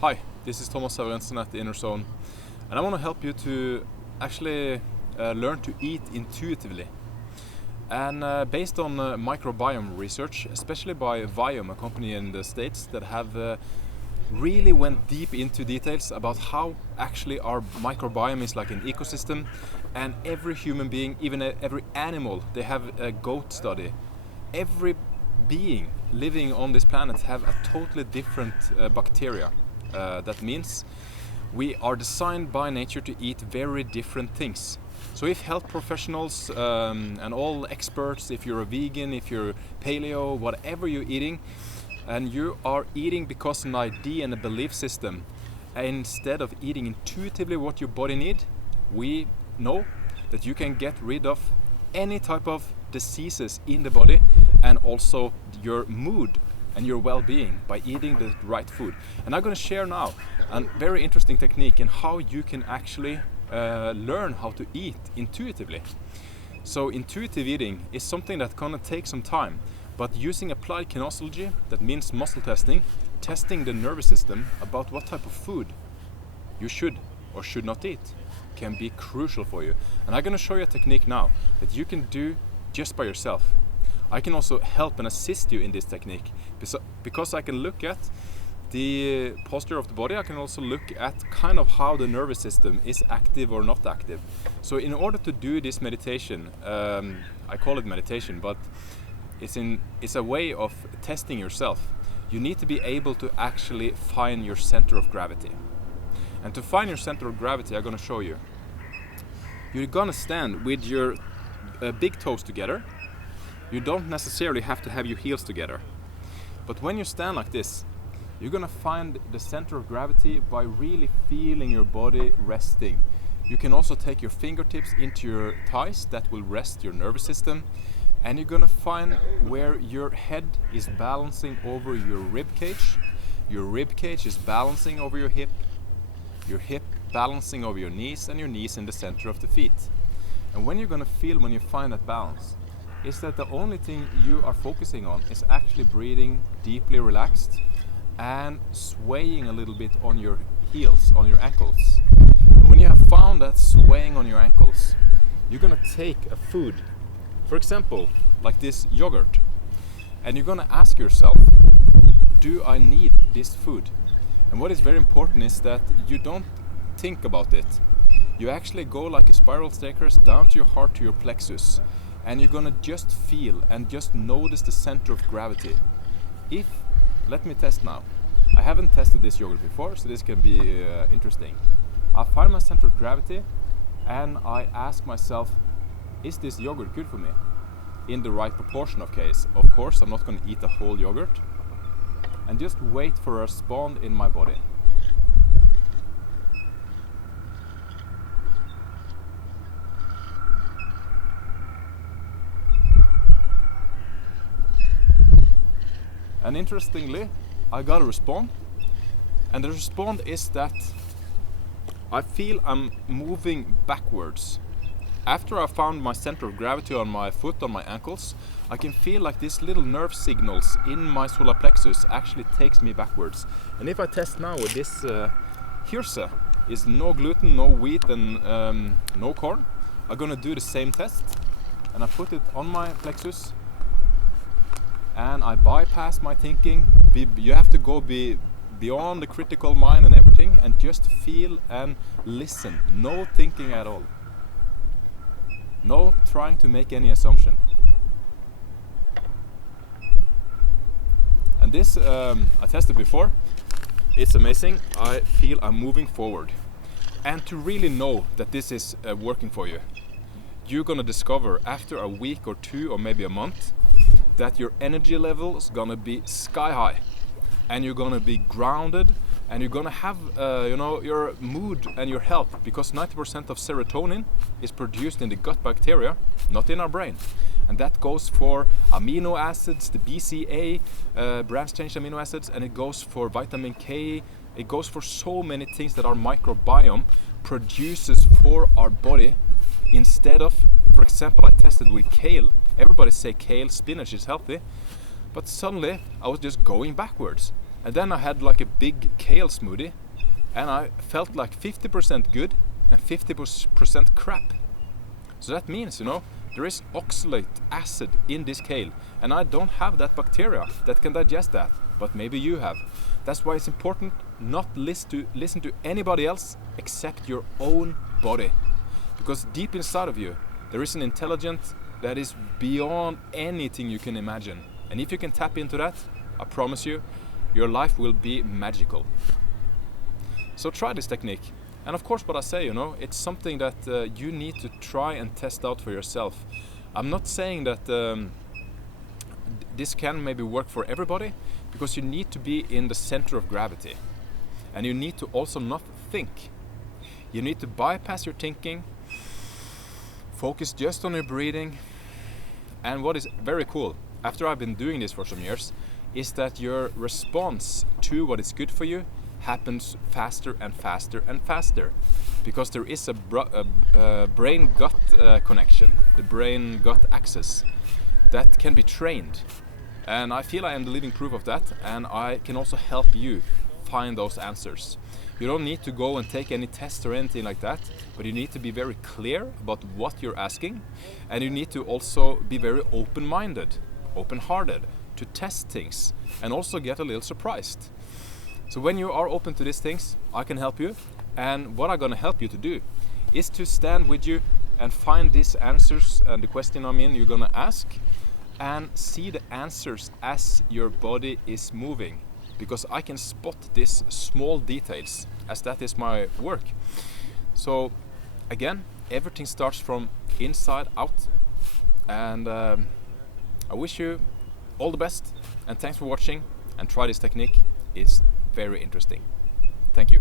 Hi, this is Thomas Saurensen at the Inner Zone, and I want to help you to actually learn to eat intuitively. And based on microbiome research, especially by Viome, a company in the States that have really went deep into details about how actually our microbiome is like an ecosystem, and every human being, even every animal, they have a goat study. Every being living on this planet have a totally different bacteria. That means we are designed by nature to eat very different things. So if health professionals and all experts, if you're a vegan, if you're paleo, whatever you're eating, and you are eating because of an idea and a belief system, instead of eating intuitively what your body needs, we know that you can get rid of any type of diseases in the body and also your mood and your well-being by eating the right food. And I'm going to share now a very interesting technique in how you can actually learn how to eat intuitively. So intuitive eating is something that's going to take some time, but using applied kinesiology, that means muscle testing, testing the nervous system about what type of food you should or should not eat, can be crucial for you. And I'm going to show you a technique now that you can do just by yourself. I can also help and assist you in this technique because I can look at the posture of the body. I can also look at kind of how the nervous system is active or not active. So in order to do this meditation, I call it meditation, but it's a way of testing yourself. You need to be able to actually find your center of gravity. And to find your center of gravity, I'm going to show you. You're going to stand with your big toes together. You don't necessarily have to have your heels together. But when you stand like this, you're going to find the center of gravity by really feeling your body resting. You can also take your fingertips into your thighs, that will rest your nervous system. And you're going to find where your head is balancing over your rib cage. Your rib cage is balancing over your hip balancing over your knees, and your knees in the center of the feet. And when you're going to feel, when you find that balance, is that the only thing you are focusing on is actually breathing deeply relaxed and swaying a little bit on your heels, on your ankles. And when you have found that swaying on your ankles, you're going to take a food, for example, like this yogurt, and you're going to ask yourself, do I need this food? And what is very important is that you don't think about it. You actually go like a spiral staircase down to your heart, to your plexus, and you're gonna just feel and just notice the center of gravity. Let me test now. I haven't tested this yogurt before, so this can be interesting. I find my center of gravity and I ask myself, is this yogurt good for me? In the right proportion of case. Of course, I'm not gonna eat the whole yogurt. And just wait for a response in my body. And interestingly, I got a response, and the response is that I feel I'm moving backwards. After I found my center of gravity on my foot, on my ankles, I can feel like these little nerve signals in my solar plexus actually takes me backwards. And if I test now with this hirse, is no gluten, no wheat, and no corn, I'm gonna do the same test. And I put it on my plexus, and I bypass my thinking. You have to go beyond the critical mind and everything, and just feel and listen. No thinking at all. No trying to make any assumption. And this I tested before. It's amazing. I feel I'm moving forward. And to really know that this is working for you, you're gonna discover after a week or two or maybe a month that your energy level is gonna be sky high, and you're gonna be grounded, and you're gonna have your mood and your health, because 90% of serotonin is produced in the gut bacteria, not in our brain. And that goes for amino acids, the BCA, branch chain amino acids, and it goes for vitamin K. It goes for so many things that our microbiome produces for our body, instead of, for example, I tested with kale. Everybody say kale, spinach is healthy, but suddenly I was just going backwards. And then I had like a big kale smoothie, and I felt like 50% good and 50% crap. So that means, you know, there is oxalate acid in this kale, and I don't have that bacteria that can digest that, but maybe you have. That's why it's important not listen to anybody else except your own body. Because deep inside of you, there is an intelligence that is beyond anything you can imagine. And if you can tap into that, I promise you, your life will be magical. So try this technique. And of course, what I say, you know, it's something that you need to try and test out for yourself. I'm not saying that this can maybe work for everybody, because you need to be in the center of gravity. And you need to also not think. You need to bypass your thinking, focus just on your breathing. And what is very cool, after I've been doing this for some years, is that your response to what is good for you happens faster and faster and faster, because there is a brain-gut connection, the brain-gut axis that can be trained. And I feel I am the living proof of that, and I can also help you find those answers. You don't need to go and take any tests or anything like that, but you need to be very clear about what you're asking, and you need to also be very open-minded, open-hearted to test things and also get a little surprised. So when you are open to these things, I can help you. And what I'm going to help you to do is to stand with you and find these answers and the question you're going to ask, and see the answers as your body is moving. Because I can spot these small details, as that is my work. So again, everything starts from inside out. And I wish you all the best, and thanks for watching, and try this technique. It's very interesting. Thank you.